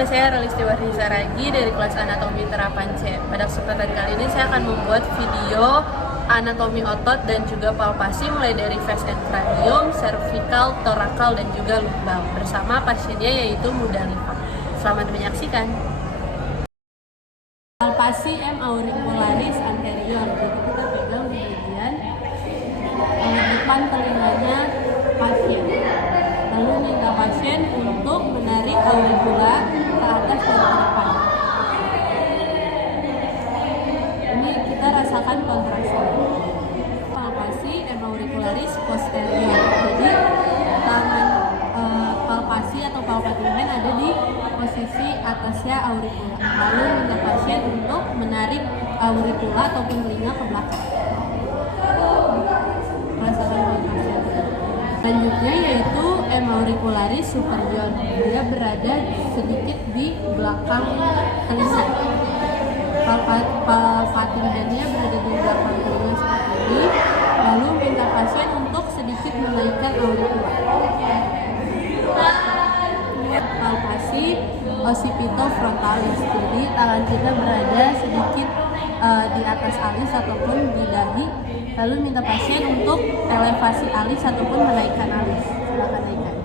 nama saya Relisti Warnisa Ragi dari kelas Anatomi Terapan C. Pada kesempatan kali ini saya akan membuat video anatomi otot dan juga palpasi mulai dari face and cranium, cervical, thoracal, dan juga lubang bersama pasiennya yaitu Mudalifah. Selamat menyaksikan. Palpasi M auricularis anterior. Jadi kita pegang di bagian depan telinganya pasien. Lalu minta pasien untuk menarik auricula ke atas dan ke depan. Ini kita rasakan kontraksi. Palpasi M auricularis posterior. Jadi tangan palpasi atau palpating hand ada di posisi atasnya auricula. Lalu minta pasien untuk menarik auricula ataupun telinga ke belakang. Rasakan kontraksi. Selanjutnya yaitu M auricularis superior. Dia berada sedikit di belakang telinga. Palpating hand-nya berada di belakang telinga seperti ini. Lalu minta pasien untuk sedikit menaikkan auricula. Palpasi occipitofrontalis. Jadi tangan kita berada sedikit di atas alis ataupun di dahi. Lalu minta pasien untuk elevasi alis ataupun menaikkan alis. Silakan naikkan.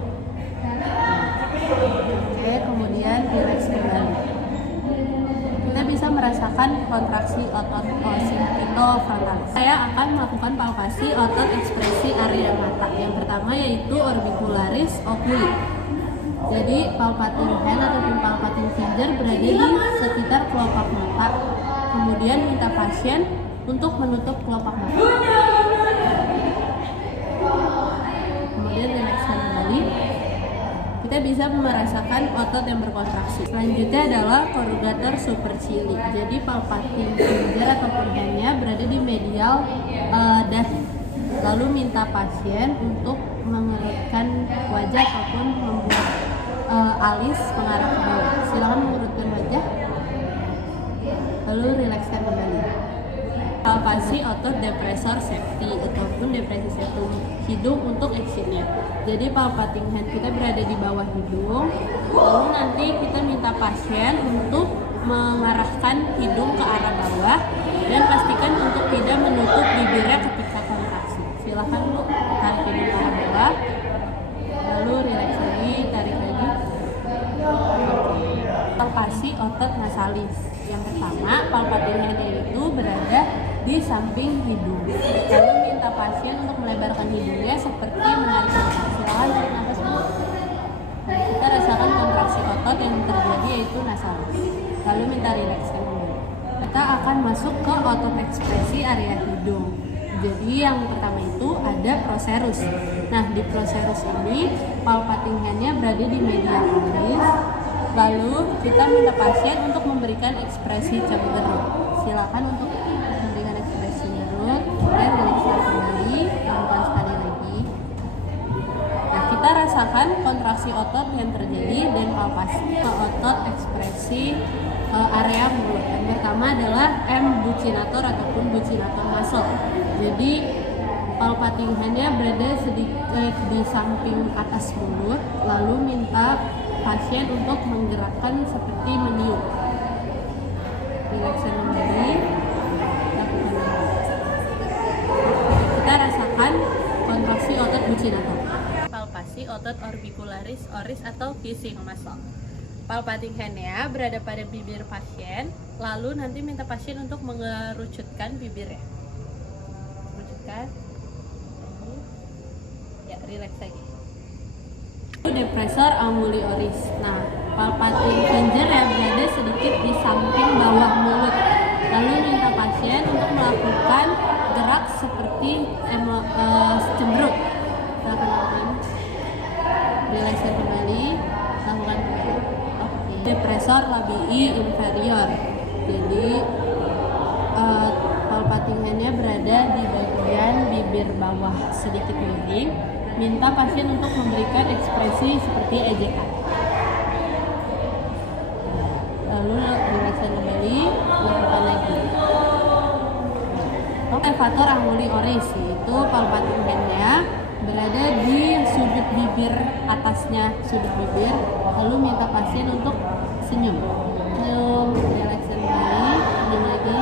Oke, kemudian relax kembali. Kita bisa merasakan kontraksi otot occipitofrontalis. Saya akan melakukan palpasi otot ekspresi area mata. Yang pertama yaitu orbicularis oculi. Jadi palpating hand ataupun palpating finger berada di sekitar kelopak mata. Kemudian minta pasien untuk menutup kelopak mata. Kemudian relakskan kembali. Kita bisa merasakan otot yang berkontraksi. Selanjutnya adalah corrugator supercilii. Jadi palpating finger ataupun handnya berada di medial dahi. Lalu minta pasien untuk mengerutkan wajah ataupun membuat alis mengarah ke bawah. Silakan mengurutkan wajah. Lalu rilekskan kembali. Palpasi otot depressor septi ataupun depresi septum hidung untuk actionnya. Jadi palpating hand kita berada di bawah hidung. Lalu nanti kita minta pasien untuk mengarahkan hidung ke arah bawah dan pastikan untuk tidak menutup bibirnya ketika kontraksi. Silakan Bu, tarik hidung ke arah bawah. Lalu rileks lagi, tarik lagi. Palpasi otot nasalis. Yang pertama, palpating hand itu berada di samping hidung. Lalu minta pasien untuk melebarkan hidungnya seperti menarik nafas. Silakan tarik nafas Bu. Kita rasakan kontraksi otot yang terjadi yaitu nasalis. Lalu minta rilekskan kembali. Kita akan masuk ke otot ekspresi area hidung. Jadi yang pertama itu ada procerus. Nah, di procerus ini palpating hand-nya berada di medial alis. Lalu kita minta pasien untuk memberikan ekspresi cemberut. Silakan untuk memberikan ekspresi cemberut. Kemudian rilekskan kembali, lakukan sekali lagi. Nah, kita rasakan kontraksi otot yang terjadi dan palpasi otot ekspresi area mulut. Yang pertama adalah M buccinator ataupun buccinator muscle. Jadi palpating hand-nya berada sedikit di samping atas mulut. Lalu minta pasien untuk menggerakkan seperti meniup. Rilekskan kembali, lakukan lagi. Kita rasakan kontraksi otot buccinator. Palpasi otot orbicularis oris atau kissing muscle. Palpating hand-nya berada pada bibir pasien, lalu nanti minta pasien untuk mengerucutkan bibirnya. Rucutkan. Ya, rileks lagi. Depressor anguli oris. Nah, palpating finger yang berada sedikit di samping bawah mulut. Lalu minta pasien untuk melakukan gerak seperti cemberut. Lakukan. Rilekskan kembali. Lakukan kembali. Oke. Depressor labii inferior. Jadi palpating hand-nya berada di bagian bibir bawah sedikit miring. Minta pasien untuk memberikan ekspresi seperti ejekan. Lalu rilekskan kembali, lakukan lagi. Elevator anguli oris, yaitu palpating hand-nya berada di sudut bibir atasnya sudut bibir. Lalu minta pasien untuk senyum. Senyum, relaxkan kembali, senyum lagi,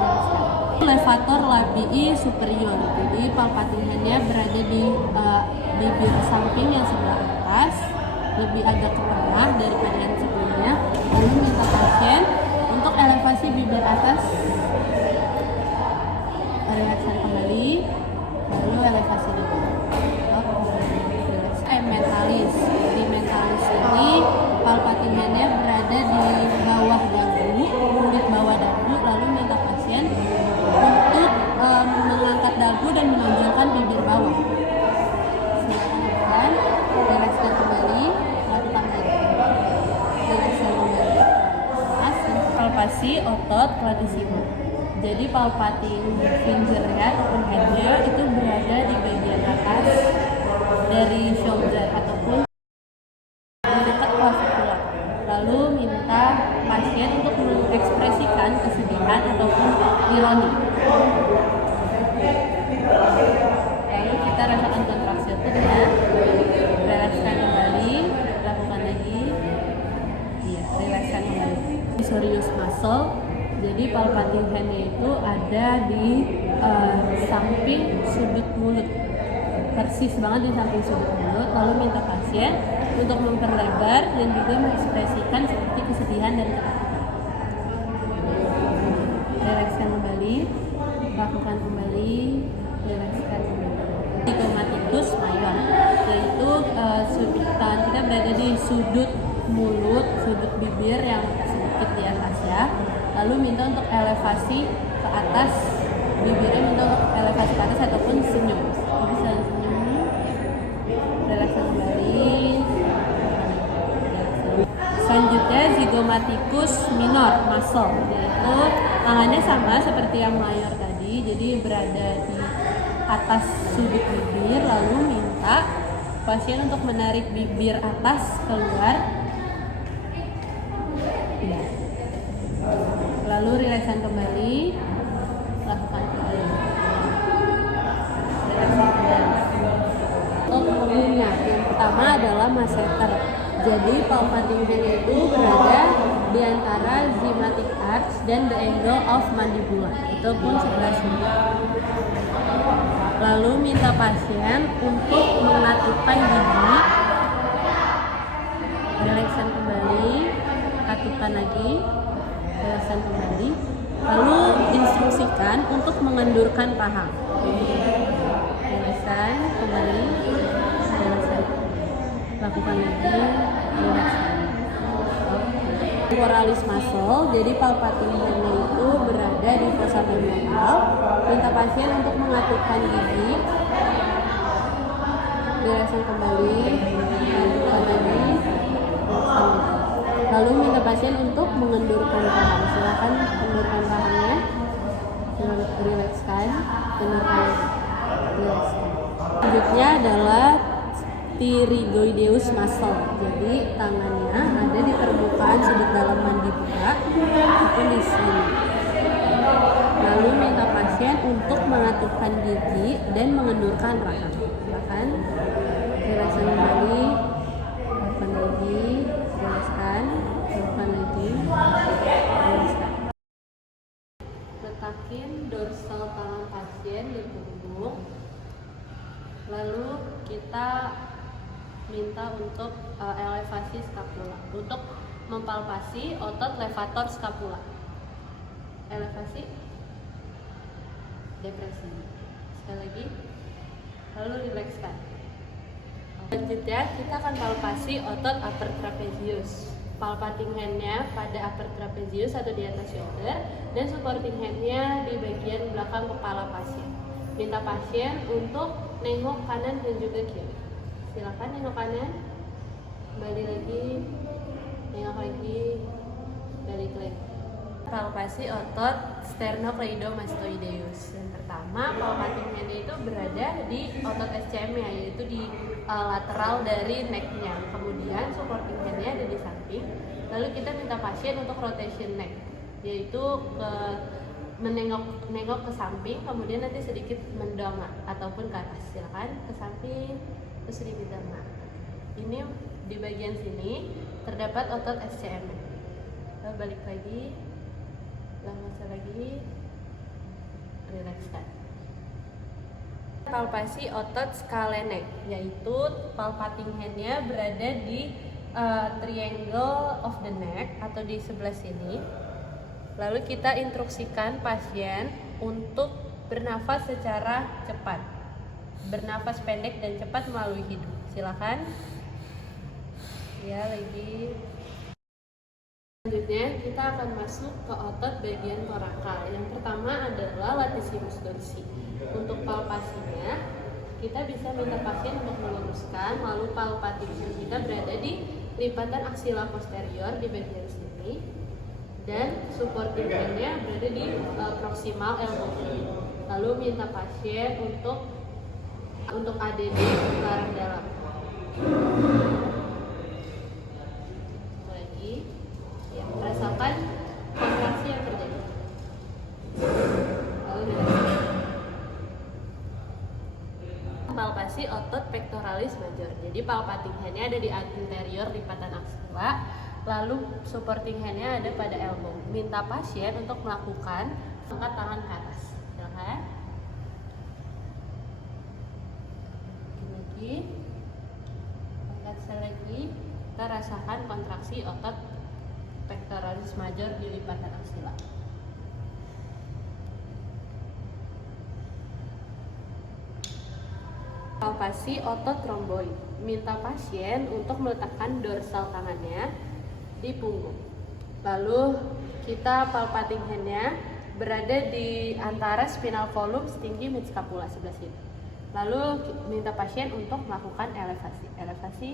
relaxkan. Levator labii superior, jadi palpatihannya berada di bibir samping yang sebelah atas, lebih agak ke tengah daripada yang sebelumnya. Lalu minta pasien untuk elevasi bibir atas, relakskan kembali, lalu elevasi lagi. Mentalis. Di mentalis ini palpatihannya berada di bawah dagu, kulit bawah dagu, lalu minta pasien untuk mengangkat dagu dan menonjolkan bibir bawah. Silakan, relakskan kembali, lakukan lagi. Relakskan kembali. Palpasi otot platysma. Jadi palpating fingernya ataupun headnya itu berada di bagian atas dari shoulder ataupun di dekat clavicular. Lalu minta pasien untuk mengekspresikan kesedihan ataupun ironi. Lalu kita rasakan kontraksi ototnya, relakskan kembali, lakukan lagi. Iya, relakskan kembali. Isorius muscle. Jadi palpating handnya itu ada di samping sudut mulut, persis banget di samping sudut mulut. Lalu minta pasien untuk memperlebar dan juga mengekspresikan seperti kesedihan dan ketakutan. Relakskan kembali, lakukan kembali, relakskan kembali. Zygomatikus major, yaitu sudut tangan kita berada di sudut mulut, sudut bibir yang sedikit di atasnya. Lalu minta untuk elevasi ke atas, bibirnya minta untuk elevasi ke atas ataupun senyum. Jadi selalu senyum, relaksasi kembali. Selanjutnya zygomatikus minor muscle, yaitu tangannya sama seperti yang mayor tadi, jadi berada di atas sudut bibir. Lalu minta pasien untuk menarik bibir atas keluar. Ya. Lalu relakskan kembali, lakukan kembali. Relakskan kembali. Untuk umumnya, yang pertama adalah masseter. Jadi palpating hand itu berada di antara zymatic arch dan the angle of mandibula. Itu pun sebelah sini. Lalu minta pasien untuk mengatupkan gigi. Relakskan kembali, katupkan lagi. Relakskan kembali, lalu instruksikan untuk mengendurkan paha. Relakskan kembali, relakskan, lakukan lagi, relakskan. Temporalis muscle, jadi palpating handnya itu berada di fossa femoral. Minta pasien untuk mengatupkan gigi. Relakskan kembali, lakukan lagi, relakskan. Lalu minta pasien untuk mengendurkan paha. Silakan endurkan pahanya. Relakskan, endurkan, relakskan. Selanjutnya adalah pterygoideus muscle. Jadi tangannya ada di permukaan sudut dalam mandibula ataupun di sini. Lalu minta pasien untuk mengatupkan gigi dan mengendurkan rahang. Silakan. Relakskan kembali, lakukan lagi. Jelaskan, lakukan lagi, jelaskan. Letakin dorsal tangan pasien di punggung. Lalu kita minta untuk elevasi skapula, untuk mempalpasi otot levator skapula. Elevasi, depresi. Sekali lagi, lalu rilekskan. Selanjutnya kita akan palpasi otot upper trapezius. Palpating handnya pada upper trapezius atau di atas shoulder, dan supporting handnya di bagian belakang kepala pasien. Minta pasien untuk nengok kanan dan juga kiri. Silakan nengok kanan, balik lagi, nengok lagi, balik lagi. Palpasi otot sternocleidomastoideus. Yang pertama, palpating handnya itu berada di otot SCM-nya, yaitu di lateral dari neck-nya. Kemudian supporting hand-nya ada di samping. Lalu kita minta pasien untuk rotation neck, yaitu menengok ke samping, kemudian nanti sedikit mendongak ataupun ke atas. Silakan ke samping, terus sedikit dongak. Ini di bagian sini terdapat otot SCM. Lalu balik lagi, langsung lagi, rilekskan. Palpasi otot scalenec, yaitu palpating handnya berada di triangle of the neck atau di sebelah sini. Lalu kita instruksikan pasien untuk bernafas secara cepat, bernafas pendek dan cepat melalui hidung. Silakan. Ya, lagi. Selanjutnya kita akan masuk ke otot bagian torakal. Yang pertama adalah latissimus dorsi. Untuk palpasinya, kita bisa minta pasien untuk meluruskan, lalu palpating hand kita berada di lipatan aksila posterior di bagian sini, dan supporting handnya berada di proximal elbow. Lalu minta pasien untuk ADD larang dalam. Rasakan kontraksi yang terjadi. Lalu palpasi otot pectoralis major. Jadi palpating handnya ada di anterior lipatan aksila, lalu supporting handnya ada pada elbow. Minta pasien untuk melakukan angkat tangan ke atas. Silakan. Lagi, angkat lagi. Kita rasakan kontraksi otot pectoralis major di lipatan aksila. Palpasi otot tromboid. Minta pasien untuk meletakkan dorsal tangannya di punggung. Lalu kita palpating handnya berada di antara spinal column setinggi mid scapula sebelah sini. Lalu minta pasien untuk melakukan elevasi. Elevasi.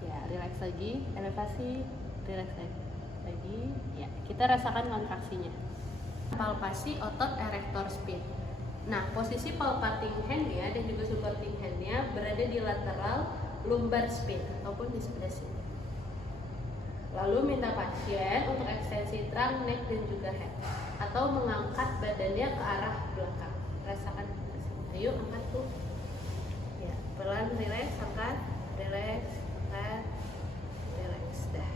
Ya, rileks lagi. Elevasi. Relax lagi. Ya, kita rasakan kontraksinya. Palpasi otot erector spin. Nah, posisi palpating handnya dan juga supporting handnya berada di lateral lumbar spin ataupun di sebelah sini. Lalu minta pasien untuk ekstensi trunk, neck dan juga head, atau mengangkat badannya ke arah belakang. Rasakan kontraksinya. Ayo angkat tuh. Ya, pelan, relax, angkat, relax, angkat, relax. Dah.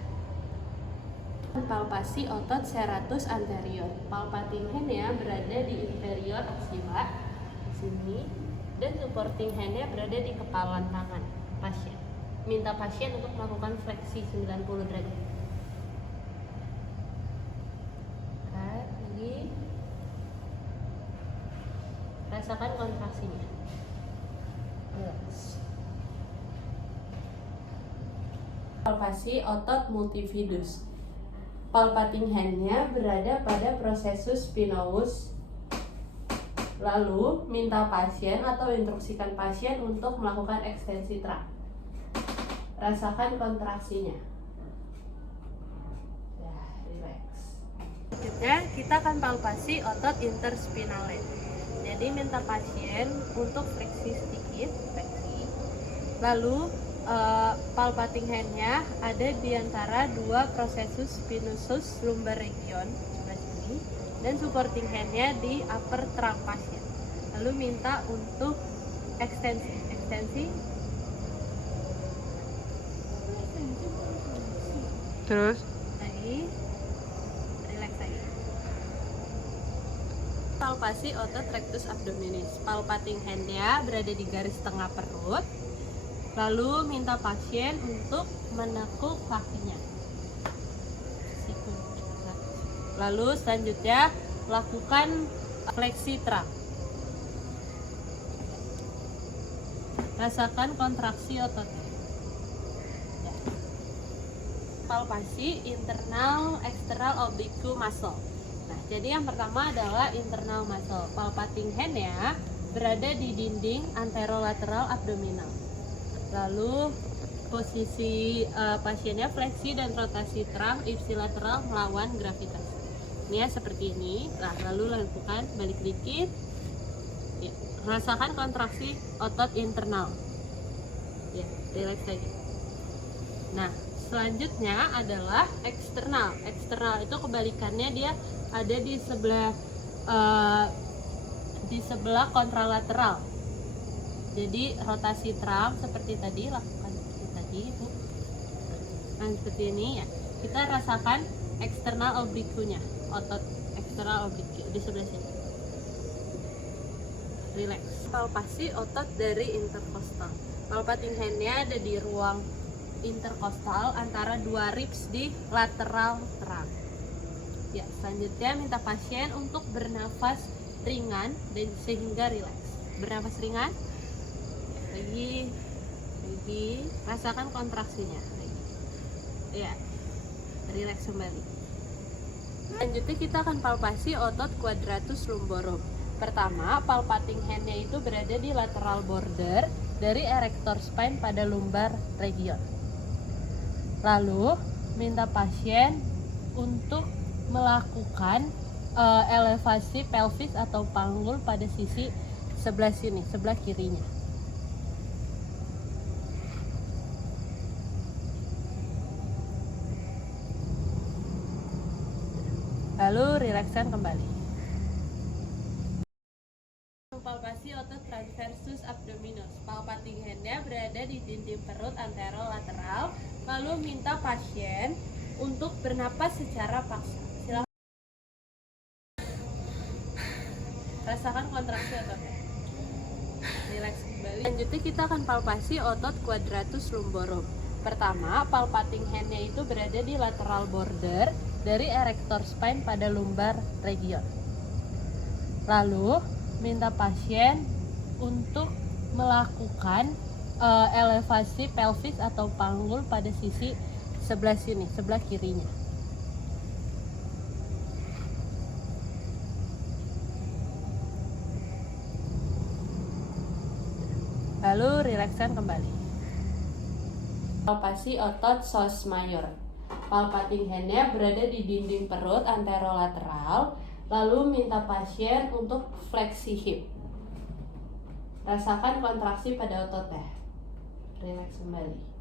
Palpasi otot serratus anterior. Palpating handnya berada di inferior aksila di sini, dan supporting handnya berada di kepalan tangan pasien. Minta pasien untuk melakukan fleksi 90 derajat. Lagi. Rasakan kontraksinya. Palpasi otot multifidus. Palpating handnya berada pada prosesus spinaus. Lalu minta pasien atau instruksikan pasien untuk melakukan ekstensi trunk. Rasakan kontraksinya. Ya, relax. Selanjutnya kita akan palpasi otot interspinale. Jadi minta pasien untuk fleksi sedikit, fleksi. Lalu palpating handnya ada di antara dua prosesus spinosus lumbar region sebelah sini, dan supporting handnya di upper trunk pasien. Lalu minta untuk ekstensi. Terus Lagi, relax lagi. Palpasi otot rectus abdominis. Palpating handnya berada di garis tengah perut. Lalu minta pasien untuk menekuk kakinya. Lalu selanjutnya lakukan fleksi trunk. Rasakan kontraksi ototnya. Palpasi internal external oblique muscle. Nah, jadi yang pertama adalah internal muscle. Palpating handnya berada di dinding anterolateral abdominal. Lalu posisi pasiennya fleksi dan rotasi trunk ipsilateral melawan gravitasi. Ini ya, seperti ini. Nah, lalu lakukan balik dikit. Ya, rasakan kontraksi otot internal. Ya, relax lagi. Nah, selanjutnya adalah eksternal. Eksternal itu kebalikannya, dia ada di sebelah kontralateral. Jadi rotasi trunk seperti tadi, lakukan seperti tadi itu. Nah, seperti ini ya. Kita rasakan eksternal obliquenya, otot eksternal oblique di sebelah sini. Relax. Palpasi otot dari intercostal. Palpating handnya ada di ruang intercostal antara dua ribs di lateral terang. Ya, selanjutnya minta pasien untuk bernafas ringan dan sehingga rileks. Bernafas ringan. Lagi, rasakan kontraksinya. Lagi. Ya, rileks kembali. Selanjutnya kita akan palpasi otot quadratus lumborum. Pertama, palpating handnya itu berada di lateral border dari erector spine pada lumbar region. Lalu, minta pasien untuk melakukan elevasi pelvis atau panggul pada sisi sebelah sini, sebelah kirinya. Lalu rilekskan kembali. Palpasi otot transversus abdominis. Palpating handnya berada di dinding perut anterolateral. Lalu minta pasien untuk bernapas secara paksa. Silakan. Rasakan kontraksi ototnya. Rileks kembali. Selanjutnya kita akan palpasi otot quadratus lumborum. Pertama, palpating handnya itu berada di lateral border dari erector spine pada lumbar region. Lalu minta pasien untuk melakukan elevasi pelvis atau panggul pada sisi sebelah sini, sebelah kirinya. Lalu rilekskan kembali. Palpasi otot psoas major. Palpating handnya berada di dinding perut anterolateral. Lalu minta pasien untuk fleksi hip. Rasakan kontraksi pada ototnya. Rileks kembali.